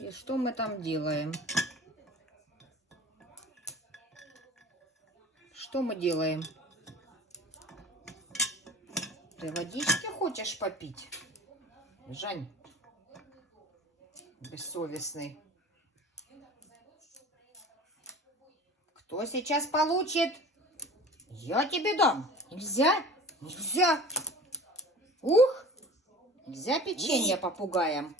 И что мы там делаем? Что мы делаем? Ты водички хочешь попить? Жень, бессовестный. Кто сейчас получит? Я тебе дам. Нельзя? Нельзя. Ух! Нельзя печенье попугаям.